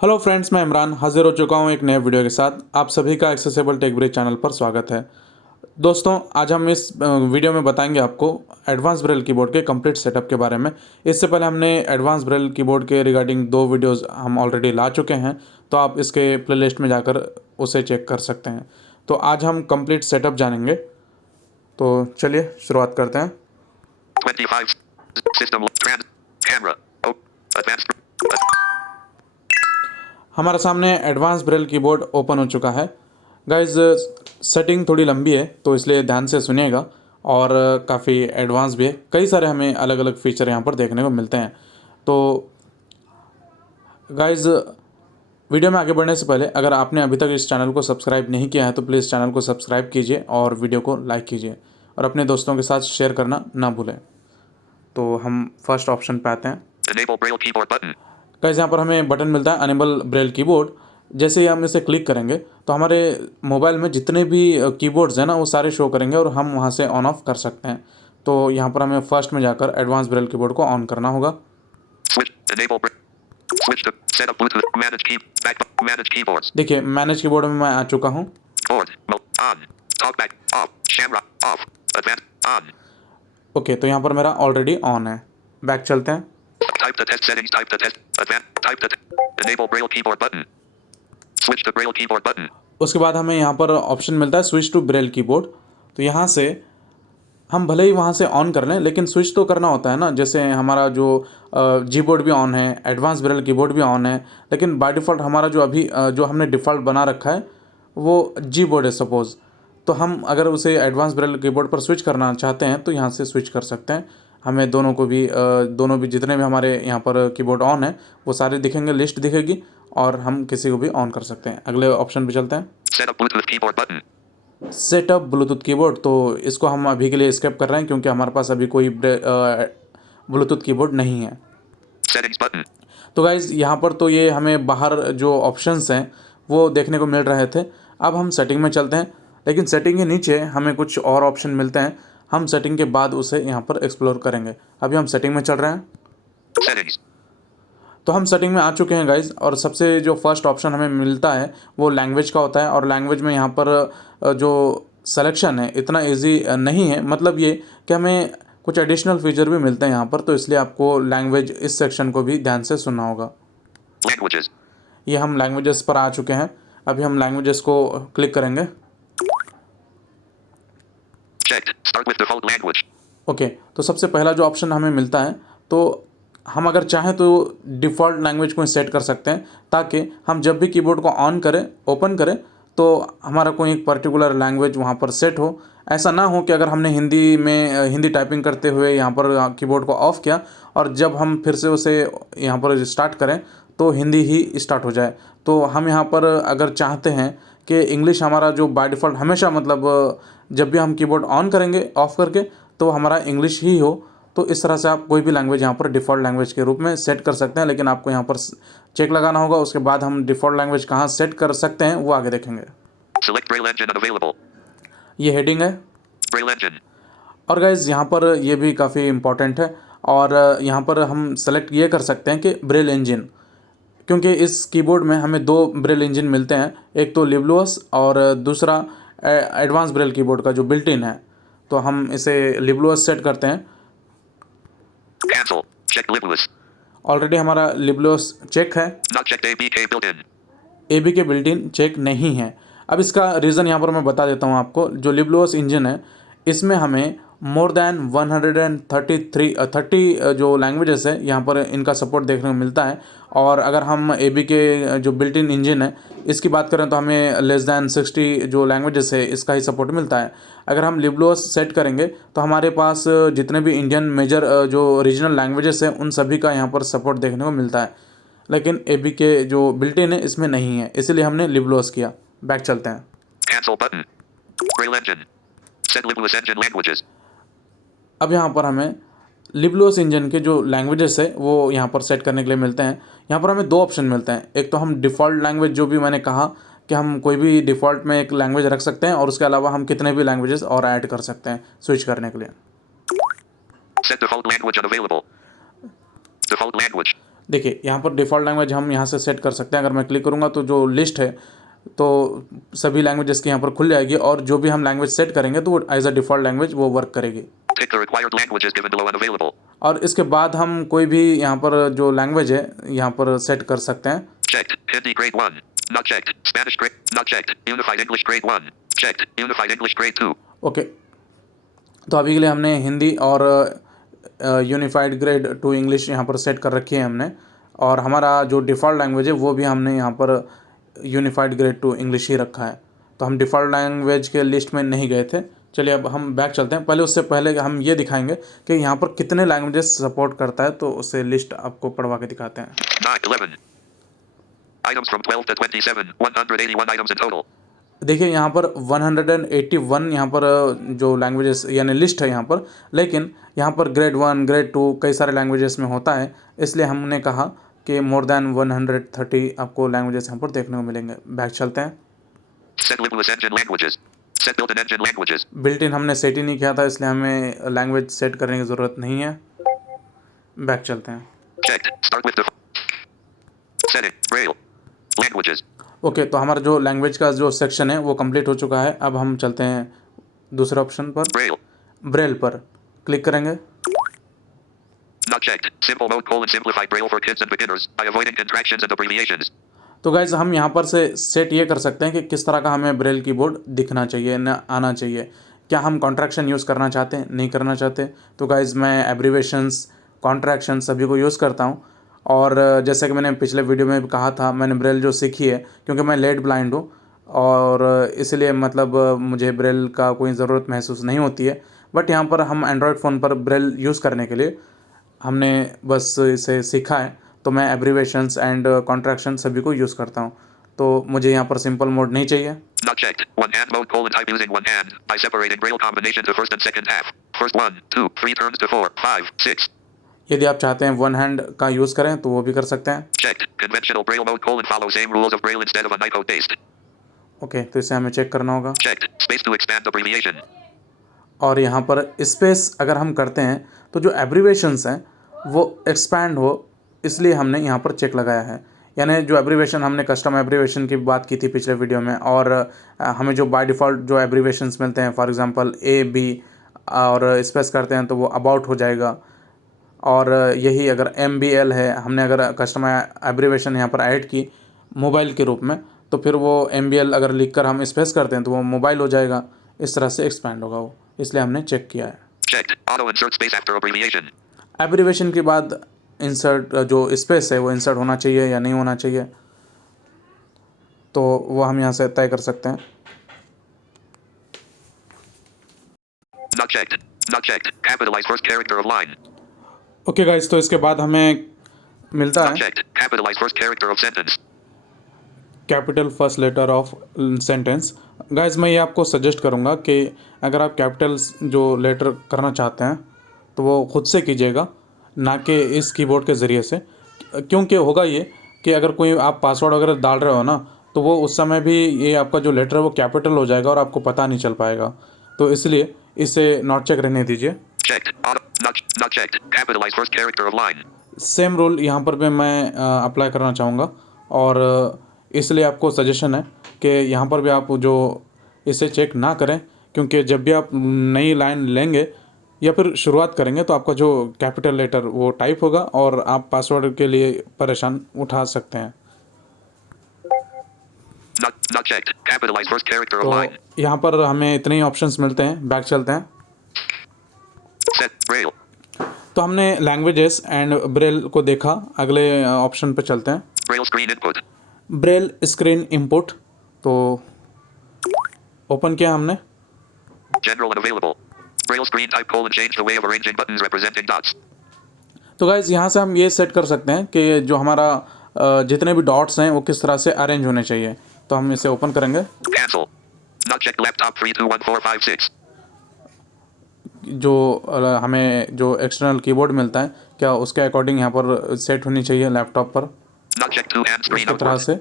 Hello friends, मैं इमरान हाजिर हो चुका हूँ एक नए वीडियो के साथ। आप सभी का एक्सेसिबल टेक ब्रिज चैनल पर स्वागत है। दोस्तों, आज हम इस वीडियो में बताएंगे आपको एडवांस ब्रेल कीबोर्ड के कंप्लीट सेटअप के बारे में। इससे पहले हमने एडवांस ब्रेल कीबोर्ड के रिगार्डिंग 2 वीडियोस हम ऑलरेडी ला चुके हैं, तो आप इसके प्लेलिस्ट में जाकर उसे चेक कर सकते हैं। तो आज हम कंप्लीट सेटअप जानेंगे, तो चलिए शुरुआत करते हैं। 25 system camera advanced हमारे सामने एडवांस ब्रेल कीबोर्ड ओपन हो चुका है। गाइज, सेटिंग थोड़ी लंबी है तो इसलिए ध्यान से सुनिएगा, और काफ़ी एडवांस भी है। कई सारे हमें अलग अलग फीचर यहाँ पर देखने को मिलते हैं। तो गाइज, वीडियो में आगे बढ़ने से पहले अगर आपने अभी तक इस चैनल को सब्सक्राइब नहीं किया है तो प्लीज़ चैनल को सब्सक्राइब कीजिए और वीडियो को लाइक कीजिए और अपने दोस्तों के साथ शेयर करना ना भूलें। तो हम फर्स्ट ऑप्शन पे आते हैं। enable braille keyboard button guys, यहाँ पर हमें बटन मिलता है अनेबल ब्रेल कीबोर्ड। जैसे ही हम इसे क्लिक करेंगे तो हमारे मोबाइल में जितने भी कीबोर्ड्स हैं ना, वो सारे शो करेंगे और हम वहाँ से ऑन ऑफ कर सकते हैं। तो यहाँ पर हमें फर्स्ट में जाकर एडवांस ब्रेल कीबोर्ड को ऑन करना होगा। switch to set up Bluetooth manage keyboards देखिए, मैनेज कीबोर्ड में मैं आ चुका हूँ। board on talkback off camera off advanced on okay, तो यहाँ पर मेरा ऑलरेडी ऑन है। बैक चलते हैं। type the test settings type the test advanced type the enable braille keyboard button switch to braille keyboard button उसके बाद हमें यहाँ पर ऑप्शन मिलता है स्विच टू ब्रेल कीबोर्ड। तो यहाँ से हम भले ही वहाँ से ऑन कर लें, लेकिन स्विच तो करना होता है ना। जैसे हमारा जो जी बोर्ड भी ऑन है, एडवांस ब्रेल कीबोर्ड भी ऑन है, लेकिन बाय डिफ़ॉल्ट हमारा जो अभी जो हमने डिफ़ॉल्ट बना रखा है वो जी बोर्ड है सपोज़। तो हम अगर उसे एडवांस ब्रेल कीबोर्ड पर स्विच करना चाहते हैं तो यहाँ से स्विच कर सकते हैं। हमें दोनों को भी दोनों भी जितने भी हमारे यहाँ पर कीबोर्ड ऑन है वो सारे दिखेंगे, लिस्ट दिखेगी, और हम किसी को भी ऑन कर सकते हैं। अगले ऑप्शन पे चलते हैं। set up Bluetooth keyboard button setup Bluetooth keyboard, तो इसको हम अभी के लिए स्किप कर रहे हैं क्योंकि हमारे पास अभी कोई ब्लूटूथ कीबोर्ड नहीं है। settings button तो गाइज़, यहाँ पर तो ये हमें बाहर जो ऑप्शंस हैं वो देखने को मिल रहे थे। अब हम सेटिंग में चलते हैं, लेकिन सेटिंग के नीचे हमें कुछ और ऑप्शन मिलते हैं। हम सेटिंग के बाद उसे यहाँ पर एक्सप्लोर करेंगे। अभी हम सेटिंग में चल रहे हैं। settings तो हम सेटिंग में आ चुके हैं गाइज़, और सबसे जो फर्स्ट ऑप्शन हमें मिलता है वो लैंग्वेज का होता है। और लैंग्वेज में यहाँ पर जो सिलेक्शन है इतना इजी नहीं है। मतलब ये कि हमें कुछ एडिशनल फीचर भी मिलते हैं यहाँ पर, तो इसलिए आपको लैंग्वेज इस सेक्शन को भी ध्यान से सुनना होगा। languages ये हम लैंग्वेजेस पर आ चुके हैं। अभी हम लैंग्वेजेस को क्लिक करेंगे। checked start with default language okay, तो सबसे पहला जो ऑप्शन हमें मिलता है, तो हम अगर चाहें तो डिफ़ॉल्ट लैंग्वेज को सेट कर सकते हैं, ताकि हम जब भी कीबोर्ड को ऑन करें, ओपन करें, तो हमारा कोई एक पर्टिकुलर लैंग्वेज वहाँ पर सेट हो। ऐसा ना हो कि अगर हमने हिंदी टाइपिंग करते हुए यहाँ पर कीबोर्ड को ऑफ़ किया और जब हम फिर से उसे यहाँ पर स्टार्ट करें तो हिंदी ही स्टार्ट हो जाए। तो हम यहाँ पर अगर चाहते हैं कि इंग्लिश हमारा जो बाय डिफ़ॉल्ट हमेशा, मतलब जब भी हम कीबोर्ड ऑन करेंगे ऑफ़ करके, तो हमारा इंग्लिश ही हो, तो इस तरह से आप कोई भी लैंग्वेज यहाँ पर डिफ़ॉल्ट लैंग्वेज के रूप में सेट कर सकते हैं। लेकिन आपको यहाँ पर चेक लगाना होगा। उसके बाद हम डिफ़ॉल्ट लैंग्वेज कहाँ सेट कर सकते हैं वो आगे देखेंगे। select braille engine unavailable ये हेडिंग है। braille engine और गाइज़, यहाँ पर ये भी काफ़ी इम्पॉर्टेंट है, और यहाँ पर हम सेलेक्ट ये कर सकते हैं कि ब्रेल इंजन, क्योंकि इस कीबोर्ड में हमें 2 ब्रेल इंजन मिलते हैं। एक तो लिबलोस और दूसरा एडवांस ब्रेल कीबोर्ड का जो बिल्ट इन है। तो हम इसे लिबलोस सेट करते हैं। cancel check libelous ऑलरेडी हमारा लिबलोस चेक है, not checked abk built in AB के बिल्ट इन चेक नहीं है। अब इसका रीज़न यहाँ पर मैं बता देता हूँ आपको। जो लिबलोस इंजन है इसमें हमें मोर दैन 130 जो लैंग्वेजेस है यहाँ पर इनका सपोर्ट देखने को मिलता है। और अगर हम एबी के जो बिल्ट इन इंजन है इसकी बात करें तो हमें लेस दैन 60 जो लैंग्वेजेस है इसका ही सपोर्ट मिलता है। अगर हम लिबलोस सेट करेंगे तो हमारे पास जितने भी इंडियन मेजर जो रीजनल लैंग्वेजेस हैं उन सभी का यहाँ पर सपोर्ट देखने को मिलता है, लेकिन एबी के जो बिल्ट इन है इसमें नहीं है, इसीलिए हमने लिबलोस किया। बैक चलते हैं। cancel button braille engine set libelous engine languages अब यहाँ पर हमें लिबलोस इंजन के जो लैंग्वेजेस है वो यहाँ पर सेट करने के लिए मिलते हैं। यहाँ पर हमें 2 ऑप्शन मिलते हैं। एक तो हम डिफ़ॉल्ट लैंग्वेज, जो भी मैंने कहा कि हम कोई भी डिफ़ॉल्ट में एक लैंग्वेज रख सकते हैं, और उसके अलावा हम कितने भी लैंग्वेजेस और ऐड कर सकते हैं स्विच करने के लिए। set default language unavailable default language देखिए यहाँ पर डिफ़ॉल्ट लैंग्वेज हम यहाँ से सेट कर सकते हैं। अगर मैं क्लिक करूँगा तो जो लिस्ट है तो सभी लैंग्वेजेस की यहाँ पर खुल जाएगी और जो भी हम लैंग्वेज सेट करेंगे तो वो एज अ डिफ़ॉल्ट लैंग्वेज वो वर्क करेगी। Tick the required languages given below unavailable. और इसके बाद हम कोई भी यहाँ पर जो लैंग्वेज है यहाँ पर सेट कर सकते हैं। Checked. Hindi grade 1. Not checked. Spanish grade. Not checked. Unified English grade 1. Checked. Unified English grade 2. Okay, तो अभी के लिए हमने हिंदी और यूनिफाइड ग्रेड 2 इंग्लिश यहाँ पर सेट कर रखी है हमने। और हमारा जो डिफ़ॉल्ट लैंग्वेज है वो भी हमने यहाँ पर यूनिफाइड ग्रेड 2 इंग्लिश ही रखा है। तो हम डिफ़ॉल्ट लैंग्वेज के लिस्ट में नहीं गए थे। चलिए अब हम बैक चलते हैं। पहले उससे पहले हम ये दिखाएंगे कि यहाँ पर कितने लैंग्वेजेस सपोर्ट करता है, तो उससे लिस्ट आपको पढ़वा के दिखाते हैं। 9, 11. Items from 12 to 27. 181 items in total. देखिए यहाँ पर 181 यहाँ पर जो लैंग्वेजेस यानी लिस्ट है यहाँ पर, लेकिन यहाँ पर ग्रेड 1 ग्रेड 2 कई सारे लैंग्वेजेस में होता है, इसलिए हमने कहा कि मोर देन 130 आपको लैंग्वेजेस यहाँ पर देखने को मिलेंगे। बैक चलते हैं। Set Linguist engine languages. Set built-in engine languages. Built in हमने सेट ही नहीं किया था, इसलिए हमें लैंग्वेज सेट करने की ज़रूरत नहीं है। बैक चलते हैं। Checked. Start with the setting. Braille. Languages. Okay, तो हमारा जो लैंग्वेज का जो सेक्शन है वो कंप्लीट हो चुका है। अब हम चलते हैं दूसरे ऑप्शन पर, Braille. ब्रेल पर क्लिक करेंगे। Not checked. Simple mode : simplified Braille for kids and beginners by avoiding contractions and abbreviations. तो गाइज हम यहाँ पर से सेट ये कर सकते हैं कि किस तरह का हमें ब्रेल कीबोर्ड दिखना चाहिए, न आना चाहिए। क्या हम कॉन्ट्रैक्शन यूज़ करना चाहते हैं, नहीं करना चाहते। तो गाइज मैं एब्रीवेशंस, कॉन्ट्रैक्शन सभी को यूज़ करता हूँ। और जैसे कि मैंने पिछले वीडियो में भी कहा था, मैंने ब्रेल जो सीखी है क्योंकि मैं लेट ब्लाइंड हूँ और इसलिए मतलब मुझे ब्रेल का कोई ज़रूरत महसूस नहीं होती है। बट यहाँ पर हम एंड्रॉयड फ़ोन पर ब्रेल यूज़ करने के लिए हमने बस इसे सीखा है, तो मैं एब्रीवेशंस एंड कॉन्ट्रैक्शन सभी को यूज़ करता हूँ। तो मुझे यहाँ पर सिंपल मोड नहीं चाहिए। Not checked. One hand mode : type using one hand by separating Braille combination to first and second half. First 1, 2, 3 turns to 4, 5, 6. यदि आप चाहते हैं वन हैंड का यूज़ करें तो वो भी कर सकते हैं। Checked. Conventional Braille mode : follow same rules of Braille instead of a Nycode paste. Okay, तो इसे हमें चेक करना होगा। Checked. Space to expand abbreviation. और यहाँ पर स्पेस अगर हम करते हैं तो जो एब्रीवेशंस हैं वो एक्सपैंड हो, इसलिए हमने यहाँ पर चेक लगाया है। यानी जो एब्रीवेशन हमने कस्टम एब्रीवेशन की बात की थी पिछले वीडियो में, और हमें जो बाय डिफ़ॉल्ट जो एब्रीवेशंस मिलते हैं, फॉर एग्जांपल ए बी और स्पेस करते हैं तो वो अबाउट हो जाएगा। और यही अगर MBL है, हमने अगर कस्टम एब्रीवेशन यहाँ पर ऐड की मोबाइल के रूप में, तो फिर वो MBL अगर लिख कर हम स्पेस करते हैं तो वो मोबाइल हो जाएगा। इस तरह से एक्सपैंड होगा वो, इसलिए हमने चेक किया है। Checked. Auto insert space after abbreviation. Abbreviation के बाद इंसर्ट जो स्पेस है वो इंसर्ट होना चाहिए या नहीं होना चाहिए, तो वो हम यहाँ से तय कर सकते हैं। Not checked. Not checked. Capitalize first character of line. Okay guys, तो इसके बाद हमें मिलता Not है checked. Capitalize first character of sentence. Capital first letter of sentence. Guys मैं ये आपको सजेस्ट करूँगा कि अगर आप कैपिटल जो लेटर करना चाहते हैं तो वो खुद से कीजिएगा, ना कि इस कीबोर्ड के ज़रिए से। क्योंकि होगा ये कि अगर कोई आप पासवर्ड वगैरह डाल रहे हो ना, तो वो उस समय भी ये आपका जो लेटर है वो कैपिटल हो जाएगा और आपको पता नहीं चल पाएगा। तो इसलिए इसे नॉट चेक रहने दीजिए। Checked. Auto. Not checked. Capitalize first character of line. Same rule यहाँ पर भी मैं अप्लाई करना चाहूँगा, और इसलिए आपको सजेशन है कि यहाँ पर भी आप जो इसे चेक ना करें, क्योंकि जब भी आप नई लाइन लेंगे या फिर शुरुआत करेंगे तो आपका जो कैपिटल लेटर वो टाइप होगा और आप पासवर्ड के लिए परेशान उठा सकते हैं। Not checked. Capitalize first character of तो line. यहाँ पर हमें इतने ही ऑप्शंस मिलते हैं। बैक चलते हैं। Set Braille. तो हमने लैंग्वेजेस एंड ब्रेल को देखा। अगले ऑप्शन पे चलते हैं। Braille screen input. Braille screen input, तो ओपन किया हमने। General unavailable. Braille screen type : change the way of arranging buttons representing dots. तो गाइज़ यहाँ से हम ये सेट कर सकते हैं कि जो हमारा जितने भी डॉट्स हैं वो किस तरह से अरेंज होने चाहिए। तो हम इसे ओपन करेंगे। Cancel. Not checked. Laptop 321456. जो हमें जो एक्सटर्नल कीबोर्ड मिलता है, क्या उसके अकॉर्डिंग यहाँ पर सेट होनी चाहिए लैपटॉप पर Not checked. 2 hand screen इस तरह outward. से,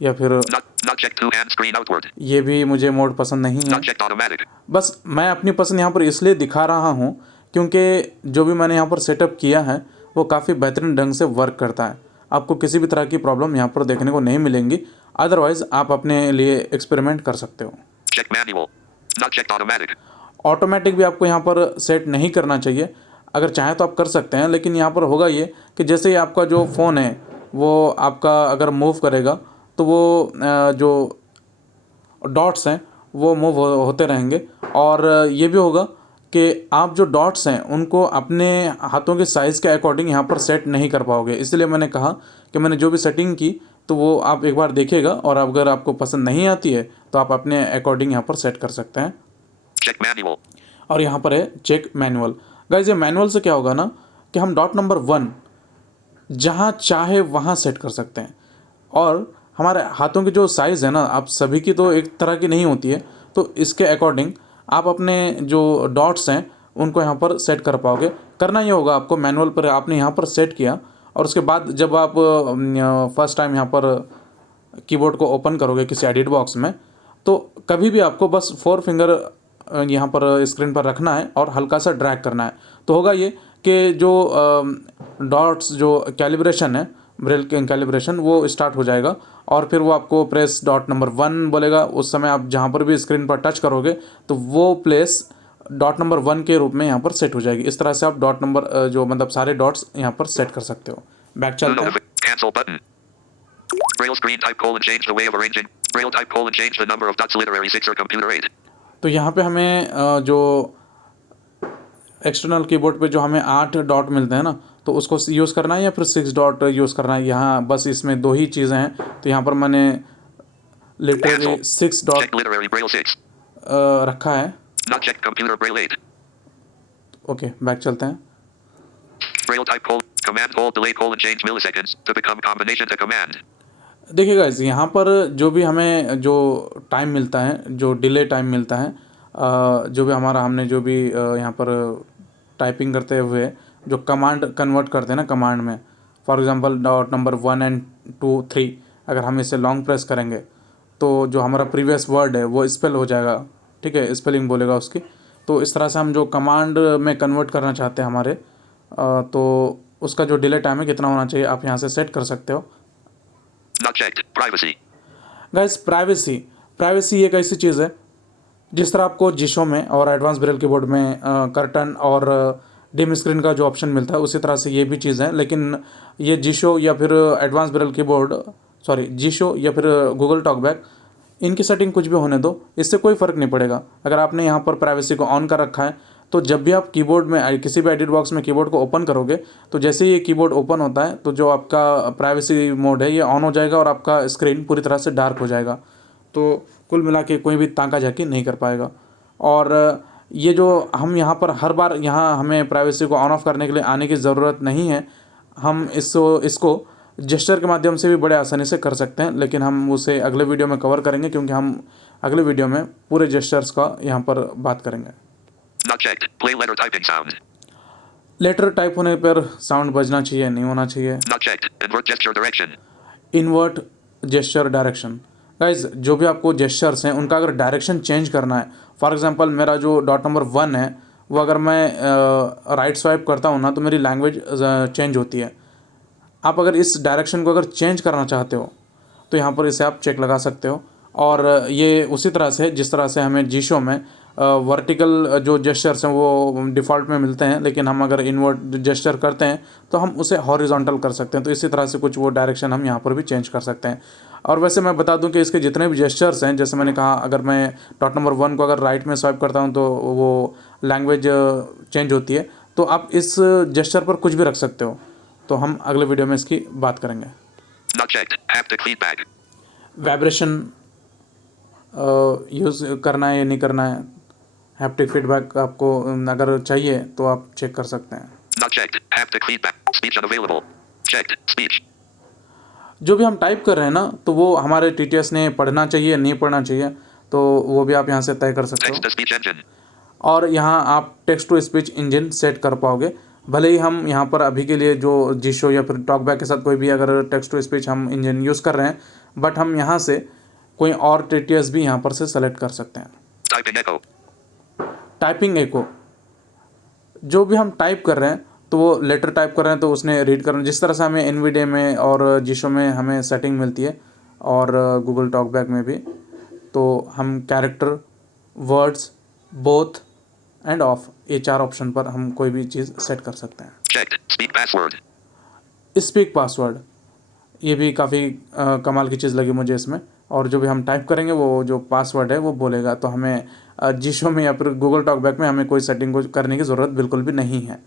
या फिर Not checked. 2 hand screen outward. ये भी मुझे मोड पसंद नहीं है। Not checked. Automatic. बस मैं अपनी पसंद यहाँ पर इसलिए दिखा रहा हूँ क्योंकि जो भी मैंने यहाँ पर सेटअप किया है वो काफ़ी बेहतरीन ढंग से वर्क करता है। आपको किसी भी तरह की प्रॉब्लम यहाँ पर देखने को नहीं मिलेंगी। अदरवाइज़ आप अपने लिए एक्सपेरिमेंट कर सकते हो। Check manual. Not checked automatic. Automatic भी आपको यहाँ पर सेट नहीं करना चाहिए। अगर चाहें तो आप कर सकते हैं, लेकिन यहाँ पर होगा ये कि जैसे ही आपका जो फ़ोन है वो आपका अगर मूव करेगा तो वो जो डॉट्स हैं वो मूव होते रहेंगे। और ये भी होगा कि आप जो डॉट्स हैं उनको अपने हाथों के साइज़ के अकॉर्डिंग यहाँ पर सेट नहीं कर पाओगे। इसलिए मैंने कहा कि मैंने जो भी सेटिंग की तो वो आप एक बार देखिएगा, और अगर आपको पसंद नहीं आती है तो आप अपने अकॉर्डिंग यहाँ पर सेट कर सकते हैं। Check manual. और यहाँ पर है चेक मैनुअल। गाइज ये मैनुअल से क्या होगा ना कि हम डॉट नंबर 1 जहाँ चाहे वहाँ सेट कर सकते हैं। और हमारे हाथों की जो साइज़ है ना, आप सभी की तो एक तरह की नहीं होती है, तो इसके अकॉर्डिंग आप अपने जो डॉट्स हैं उनको यहाँ पर सेट कर पाओगे। करना ये होगा आपको, मैनुअल पर आपने यहाँ पर सेट किया और उसके बाद जब आप फर्स्ट टाइम यहाँ पर कीबोर्ड को ओपन करोगे किसी एडिट बॉक्स में, तो कभी भी आपको बस 4 फिंगर यहाँ पर स्क्रीन पर रखना है और हल्का सा ड्रैग करना है। तो होगा ये कि जो डॉट्स जो कैलिब्रेशन है, ब्रेल के कैलिब्रेशन, वो स्टार्ट हो जाएगा और फिर वो आपको प्रेस डॉट नंबर 1 बोलेगा। उस समय आप जहाँ पर भी स्क्रीन पर टच करोगे तो वो प्लेस डॉट नंबर 1 के रूप में यहाँ पर सेट हो जाएगी। इस तरह से आप डॉट नंबर जो मतलब सारे डॉट्स यहाँ पर सेट कर सकते हो। बैक चलते हैं। Cancel button. Braille screen type colon change the way of arranging. Braille type colon change the number of dots literary 6 or computer 8. तो यहाँ पे हमें जो एक्सटर्नल कीबोर्ड पे जो हमें 8 डॉट मिलते हैं ना, तो उसको यूज़ करना है या फिर 6 डॉट यूज़ करना है। यहाँ बस इसमें 2 ही चीज़ें हैं, तो यहाँ पर मैंने literally 6 dot Check literary Braille 6. रखा है। Not checked computer Braille 8. Okay, back चलते हैं। Braille type colon command hold delay colon change milliseconds to become combination to command. देखिए गाइस, यहाँ पर जो भी हमें जो टाइम मिलता है, जो डिले टाइम मिलता है, जो भी हमारा हमने जो भी यहाँ पर टाइपिंग करते हुए जो कमांड कन्वर्ट करते हैं ना कमांड में, for example dot number 1 and 2 3, अगर हम इसे लॉन्ग प्रेस करेंगे तो जो हमारा प्रीवियस वर्ड है वो स्पेल हो जाएगा, ठीक है, स्पेलिंग बोलेगा उसकी। तो इस तरह से हम जो कमांड में कन्वर्ट करना चाहते हैं हमारे, तो उसका जो डिले टाइम है कितना होना चाहिए आप यहाँ से सेट कर सकते हो। Not checked. Privacy. Guys privacy एक ऐसी चीज़ है जिस तरह आपको जिशो में और एडवांस ब्रेल कीबोर्ड में कर्टन और डिम स्क्रीन का जो ऑप्शन मिलता है, उसी तरह से ये भी चीज़ है। लेकिन ये जिशो या फिर एडवांस ब्रेल कीबोर्ड, सॉरी जिशो या फिर गूगल टॉकबैक, इनकी सेटिंग कुछ भी होने दो, इससे कोई फ़र्क नहीं पड़ेगा। अगर आपने यहाँ पर प्राइवेसी को ऑन कर रखा है तो जब भी आप कीबोर्ड में किसी भी एडिट बॉक्स में कीबोर्ड को ओपन करोगे तो जैसे ही ये कीबोर्ड ओपन होता है तो जो आपका प्राइवेसी मोड है ये ऑन हो जाएगा और आपका स्क्रीन पूरी तरह से डार्क हो जाएगा। तो कुल मिला के कोई भी ताका झाकी नहीं कर पाएगा। और ये जो हम यहाँ पर हर बार यहाँ हमें प्राइवेसी को ऑन ऑफ करने के लिए आने की ज़रूरत नहीं है। हम इसको जेस्चर के माध्यम से भी बड़े आसानी से कर सकते हैं, लेकिन हम उसे अगले वीडियो में कवर करेंगे क्योंकि हम अगले वीडियो में पूरे जेस्चर्स का यहाँ पर बात करेंगे। Not checked. Play letter typing sound. Letter type होने पर साउंड बजना चाहिए, नहीं होना चाहिए। Not checked. Invert gesture direction. Invert gesture direction. Guys जो भी आपको जेस्चर्स हैं उनका अगर डायरेक्शन चेंज करना है, फॉर एग्जांपल मेरा जो डॉट नंबर 1 है वो अगर मैं राइट स्वाइप करता हूँ ना तो मेरी लैंग्वेज चेंज होती है। आप अगर इस डायरेक्शन को अगर चेंज करना चाहते हो तो यहाँ पर इसे आप चेक लगा सकते हो। और ये उसी तरह से जिस तरह से हमें जीशो में वर्टिकल जो जेस्चर्स हैं वो डिफ़ॉल्ट में मिलते हैं, लेकिन हम अगर इनवर्ट जेस्चर करते हैं तो हम उसे हॉरिजॉन्टल कर सकते हैं। तो इसी तरह से कुछ वो डायरेक्शन हम यहाँ पर भी चेंज कर सकते हैं। और वैसे मैं बता दूं कि इसके जितने भी जेस्चर्स हैं, जैसे मैंने कहा अगर मैं डॉट नंबर 1 को अगर राइट में स्वाइप करता हूँ तो वो लैंग्वेज चेंज होती है। तो आप इस जेस्चर पर कुछ भी रख सकते हो। तो हम अगले वीडियो में इसकी बात करेंगे। Not checked. Haptic feedback. Vibration use करना है या नहीं करना है, हैप्टिक फीडबैक आपको अगर चाहिए तो आप चेक कर सकते हैं। Not checked. Haptic feedback. Speech unavailable. Checked. Speech. जो भी हम टाइप कर रहे हैं ना तो वो हमारे टीटीएस ने पढ़ना चाहिए नहीं पढ़ना चाहिए, तो वो भी आप यहाँ से तय कर सकते Text हो। to speech engine. और यहाँ आप text to speech engine set कर पाओगे। भले ही हम यहाँ पर अभी के लिए जो जीशो या फिर टॉकबैक के साथ कोई भी अगर टेक्स्ट टू स्पीच हम इंजन यूज़ कर रहे हैं, बट हम यहाँ से कोई और टीटीएस भी यहाँ पर से सेलेक्ट कर सकते हैं। Typing echo. टाइपिंग एको, जो भी हम टाइप कर रहे हैं तो वो लेटर टाइप कर रहे हैं तो उसने रीड करना, जिस तरह से हमें एनवीडिया में और जीशो में हमें सेटिंग मिलती है और गूगल टॉकबैक में भी, तो हम character, words, both end of, ये 4 ऑप्शन पर हम कोई भी चीज़ सेट कर सकते हैं। Checked. Speak password. Speak password, ये भी काफ़ी कमाल की चीज़ लगी मुझे इसमें, और जो भी हम टाइप करेंगे वो जो पासवर्ड है वो बोलेगा, तो हमें जीशो में या फिर गूगल टॉकबैक में हमें कोई सेटिंग को करने की ज़रूरत बिल्कुल भी नहीं है।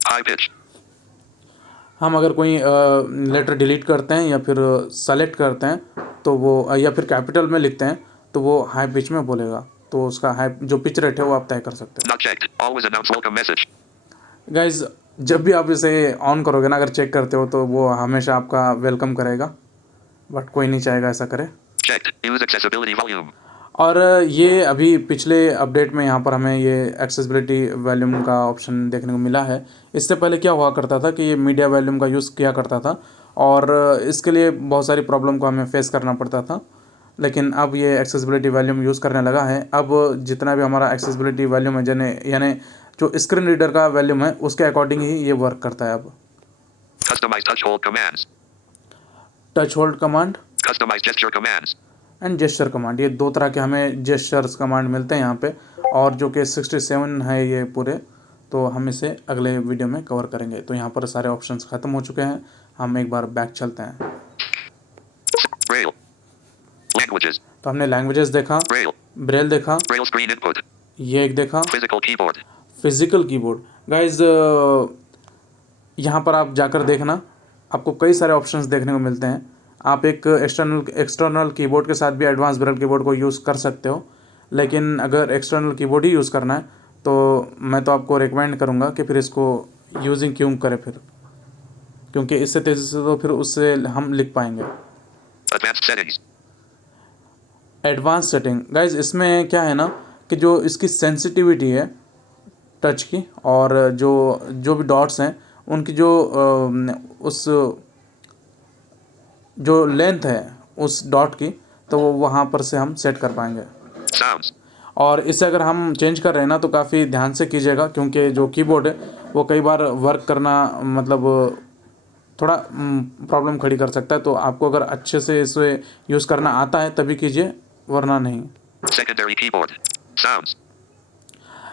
High pitch. हम अगर कोई लेटर डिलीट करते हैं या फिर सेलेक्ट करते हैं तो वो या फिर कैपिटल में लिखते हैं तो वो हाई पिच में बोलेगा, तो उसका हाई जो पिच रेट है वो आप तय कर सकते Not checked. Always announce welcome message. हो। गाइज जब भी आप इसे ऑन करोगे ना, अगर चेक करते हो तो वो हमेशा आपका वेलकम करेगा, बट कोई नहीं चाहेगा ऐसा करे। Checked. Use accessibility volume. और ये अभी पिछले अपडेट में यहाँ पर हमें ये एक्सेसिबिलिटी वॉल्यूम का ऑप्शन देखने को मिला है। इससे पहले क्या हुआ करता था कि ये मीडिया वॉल्यूम का यूज़ किया करता था और इसके लिए बहुत सारी प्रॉब्लम को हमें फेस करना पड़ता था, लेकिन अब ये एक्सेसिबिलिटी वॉल्यूम यूज़ करने लगा है। अब जितना भी हमारा एक्सेसिबिलिटी वॉल्यूम है यानी जो स्क्रीन रीडर का वॉल्यूम है उसके अकॉर्डिंग ही ये वर्क करता है। अब Customize touch hold commands. Touch hold command Customize gesture commands. And gesture command, ये 2 तरह के हमें जेस्चर्स कमांड मिलते हैं यहाँ पे, और जो कि 67 है ये पूरे, तो हम इसे अगले वीडियो में कवर करेंगे। तो यहाँ पर सारे ऑप्शंस ख़त्म हो चुके हैं, हम एक बार बैक चलते हैं। Braille. Languages. तो हमने लैंग्वेजेस देखा, Braille. ब्रेल देखा, Braille screen input. ये एक देखा, Physical keyboard. Physical keyboard. Guys यहाँ पर आप जाकर देखना, आपको कई सारे ऑप्शंस देखने को मिलते हैं। आप एक एक्सटर्नल कीबोर्ड के साथ भी एडवांस ब्रेल कीबोर्ड को यूज़ कर सकते हो, लेकिन अगर एक्सटर्नल कीबोर्ड ही यूज़ करना है तो मैं तो आपको रिकमेंड करूँगा कि फिर इसको यूजिंग क्यों करें फिर, क्योंकि इससे तेज़ी से तो फिर उससे हम लिख पाएंगे। Advanced settings. Advance setting, guys इसमें क्या है ना कि जो इसकी सेंसिटिविटी है टच की, और जो भी डॉट्स हैं उनकी उस जो लेंथ है उस डॉट की, तो वो वहाँ पर से हम सेट कर पाएंगे। Sounds. और इसे अगर हम चेंज कर रहे हैं ना तो काफ़ी ध्यान से कीजिएगा, क्योंकि जो कीबोर्ड है वो कई बार वर्क करना मतलब थोड़ा प्रॉब्लम खड़ी कर सकता है। तो आपको अगर अच्छे से इसे यूज़ करना आता है तभी कीजिए, वरना नहीं। Secondary keyboard. Sounds.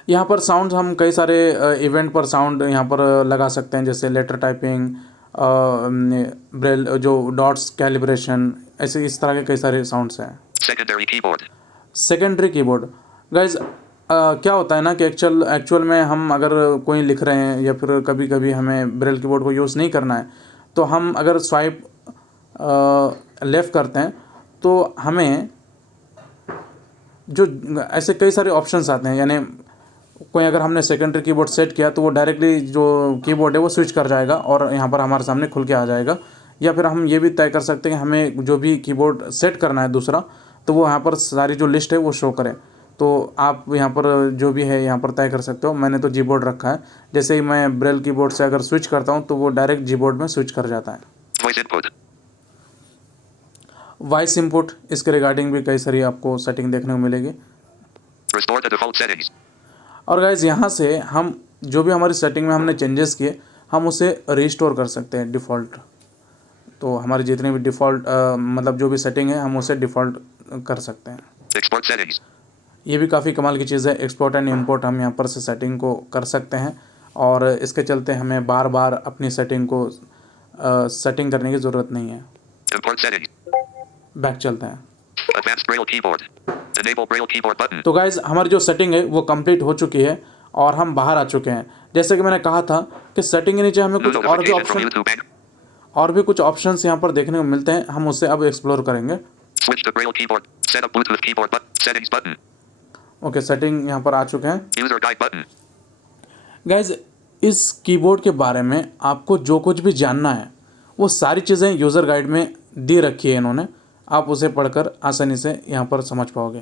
यहाँ पर साउंड्स हम कई सारे इवेंट पर साउंड यहाँ पर लगा सकते हैं, जैसे लेटर टाइपिंग, ब्रेल, जो डॉट्स कैलिब्रेशन, ऐसे इस तरह के कई सारे साउंड्स हैं। Secondary keyboard. Secondary keyboard, guys क्या होता है ना कि एक्चुअल में हम अगर कोई लिख रहे हैं या फिर कभी कभी हमें ब्रेल कीबोर्ड को यूज़ नहीं करना है, तो हम अगर स्वाइप लेफ़्ट करते हैं तो हमें जो ऐसे कई सारे ऑप्शंस आते हैं, यानी कोई अगर हमने सेकेंडरी कीबोर्ड सेट किया तो वो डायरेक्टली जो कीबोर्ड है वो स्विच कर जाएगा और यहाँ पर हमारे सामने खुल के आ जाएगा। या फिर हम ये भी तय कर सकते हैं कि हमें जो भी कीबोर्ड सेट करना है दूसरा, तो वो यहाँ पर सारी जो लिस्ट है वो शो करे। तो आप यहाँ पर जो भी है यहाँ पर तय कर सकते हो। मैंने तो जीबोर्ड रखा है, जैसे ही मैं ब्रेल कीबोर्ड से अगर स्विच करता हूँ तो वो डायरेक्ट जीबोर्ड में स्विच कर जाता है। Voice input. वॉइस इनपुट, इसके रिगार्डिंग भी कई सारी आपको सेटिंग देखने को मिलेगी। Restore to default settings. और गाइज यहाँ से हम जो भी हमारी सेटिंग में हमने चेंजेस किए हम उसे रिस्टोर कर सकते हैं डिफ़ॉल्ट। तो हमारी जितनी भी डिफ़ॉल्ट मतलब जो भी सेटिंग है हम उसे डिफ़ॉल्ट कर सकते हैं। Export settings. ये भी काफ़ी कमाल की चीज़ है, एक्सपोर्ट एंड इंपोर्ट हम यहाँ पर से सेटिंग को कर सकते हैं, और इसके चलते हमें बार बार अपनी सेटिंग को सेटिंग करने की ज़रूरत नहीं है। Import settings. बैक चलते हैं। Advanced Braille keyboard. Enable Braille keyboard button. तो गाइज़ हमारी जो सेटिंग है वो कंप्लीट हो चुकी है और हम बाहर आ चुके हैं। जैसे कि मैंने कहा था कि सेटिंग के नीचे हमें New कुछ और भी notification from option YouTube and और भी कुछ ऑप्शंस यहाँ पर देखने को मिलते हैं, हम उससे अब एक्सप्लोर करेंगे। switch to Braille keyboard. Set up Bluetooth keyboard settings button. Okay, setting यहाँ पर आ चुके हैं। User guide button. गाइज़ इस कीबोर्ड के बारे में आपको जो कुछ भी जानना है वो सारी चीज़ें यूज़र गाइड में दे रखी है इन्होंने, आप उसे पढ़कर आसानी से यहाँ पर समझ पाओगे।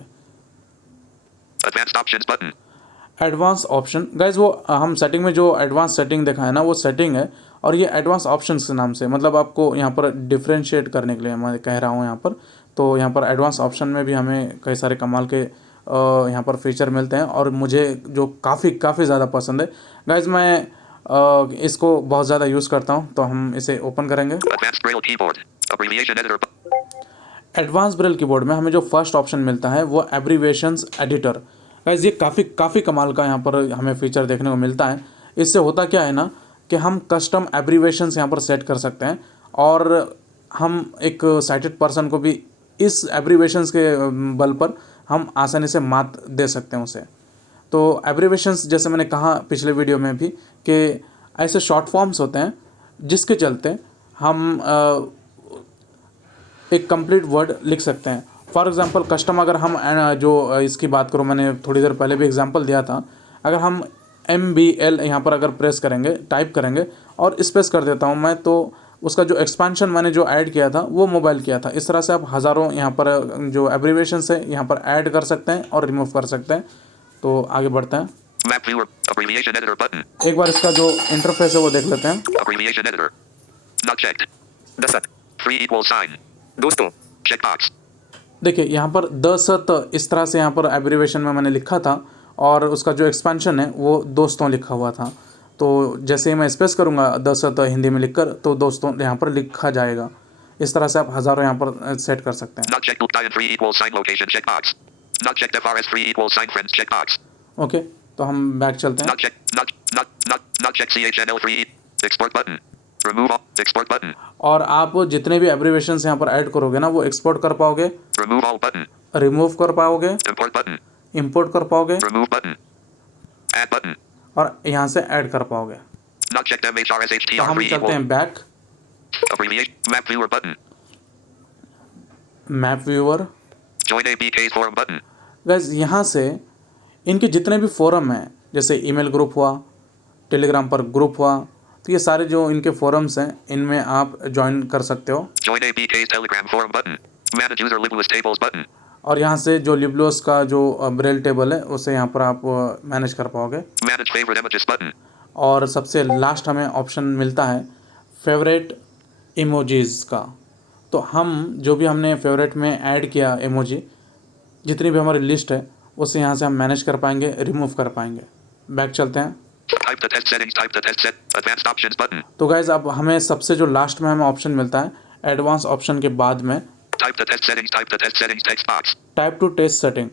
Advanced options button. Advance option, guys वो हम सेटिंग में जो एडवांस सेटिंग देखा है ना वो सेटिंग है, और ये एडवांस ऑप्शंस के नाम से, मतलब आपको यहाँ पर डिफ्रेंशिएट करने के लिए मैं कह रहा हूँ यहाँ पर। तो यहाँ पर एडवांस ऑप्शन में भी हमें कई सारे कमाल के यहाँ पर फीचर मिलते हैं, और मुझे जो काफ़ी ज़्यादा पसंद है गाइज, मैं इसको बहुत ज़्यादा यूज़ करता हूँ, तो हम इसे ओपन करेंगे। Advanced Braille keyboard. Abbreviation editor. Advance Braille keyboard में हमें जो फर्स्ट ऑप्शन मिलता है वो एब्रीवेशंस एडिटर। गाइस ये काफ़ी कमाल का यहाँ पर हमें फीचर देखने को मिलता है। इससे होता क्या है ना कि हम कस्टम एब्रीवेशंस यहाँ पर सेट कर सकते हैं और हम एक साइटेड पर्सन को भी इस एब्रीवेशंस के बल पर हम आसानी से मात दे सकते हैं उसे। तो एब्रीवेशंस जैसे मैंने कहा पिछले वीडियो में भी कि ऐसे शॉर्ट फॉर्म्स होते हैं जिसके चलते हम एक कंप्लीट वर्ड लिख सकते हैं। फॉर एग्जांपल कस्टम, अगर हम जो इसकी बात करूँ, मैंने थोड़ी देर पहले भी एग्जांपल दिया था, अगर हम MBL यहाँ पर अगर प्रेस करेंगे, टाइप करेंगे और स्पेस कर देता हूँ मैं, तो उसका जो एक्सपेंशन मैंने जो ऐड किया था वो मोबाइल किया था। इस तरह से आप हज़ारों यहाँ पर जो एब्रीवेशंस है यहाँ पर ऐड कर सकते हैं और रिमूव कर सकते हैं। तो आगे बढ़ते हैं। Map viewer. Abbreviation editor button. एक बार इसका जो इंटरफेस है वो देख लेते हैं। Abbreviation editor. Not checked. दशक, 3 equals sign. दोस्तों, Checkbox. देखिए यहाँ पर दशत इस तरह से यहाँ पर एब्रीवेशन में मैंने लिखा था और उसका जो एक्सपेंशन है वो दोस्तों लिखा हुआ था। तो जैसे ही मैं स्पेस करूँगा दशत हिंदी में लिखकर, तो दोस्तों यहाँ पर लिखा जाएगा। इस तरह से आप हज़ारों यहाँ पर सेट कर सकते हैं। Not checked. Dian 3 equals sign location checkbox. Not checked. FRS 3 equals sign friends checkbox. Okay, तो हम बैक चलते हैं। Not checked. Not checked. CHNL 3. Export button. Remove all. Export button. और आप जितने भी एब्रीवेशंस यहाँ पर ऐड करोगे ना वो एक्सपोर्ट कर पाओगे, Remove all button. रिमूव कर पाओगे, Import button. इंपोर्ट कर पाओगे Remove button. Add button. और यहाँ से ऐड कर पाओगे। Not checked. MHRS तो HTR हम 3 चलते equals. हैं back, Abbreviation. Map viewer button. Map viewer. Join APK's forum button. Guys यहाँ से इनके जितने भी फोरम हैं, जैसे ईमेल ग्रुप हुआ, टेलीग्राम पर ग्रुप हुआ, तो ये सारे जो इनके फोरम्स हैं इनमें आप ज्वाइन कर सकते हो। Join APK's Telegram forum button. Manage user libeless tables button. और यहाँ से जो लिबलोस का जो ब्रेल टेबल है उसे यहाँ पर आप मैनेज कर पाओगे। Manage favorite images button. और सबसे लास्ट हमें ऑप्शन मिलता है फेवरेट इमोजीज़ का। तो हम जो भी हमने फेवरेट में ऐड किया इमोजी, जितनी भी हमारी लिस्ट है उसे यहाँ से हम मैनेज कर पाएंगे, रिमूव कर पाएंगे। बैक चलते हैं। Type the test settings. Type the test set. Advanced options button. तो गाइज़ अब हमें सबसे जो लास्ट में हमें ऑप्शन मिलता है एडवांस ऑप्शन के बाद में Type the test settings. Type the test settings text box. Type to test setting.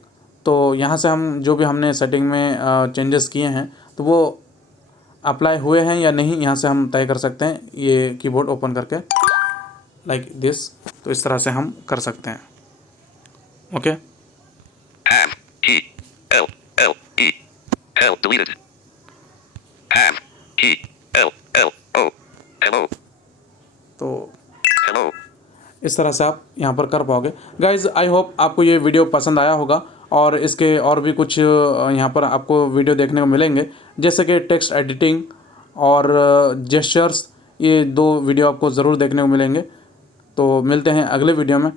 तो यहाँ से हम जो भी हमने सेटिंग में चेंजेस किए हैं तो वो अप्लाई हुए हैं या नहीं, यहाँ से हम तय कर सकते हैं ये कीबोर्ड ओपन करके, लाइक दिस। तो इस तरह से हम कर सकते हैं। Okay, Have. E. L. L. E. L. Deleted. Have. E. L. L. O. Hello. तो Hello. इस तरह से आप यहाँ पर कर पाओगे। गाइज़ आई होप आपको ये वीडियो पसंद आया होगा और इसके और भी कुछ यहाँ पर आपको वीडियो देखने को मिलेंगे, जैसे कि टेक्स्ट एडिटिंग और जेस्चर्स। ये 2 वीडियो आपको ज़रूर देखने को मिलेंगे। तो मिलते हैं अगले वीडियो में।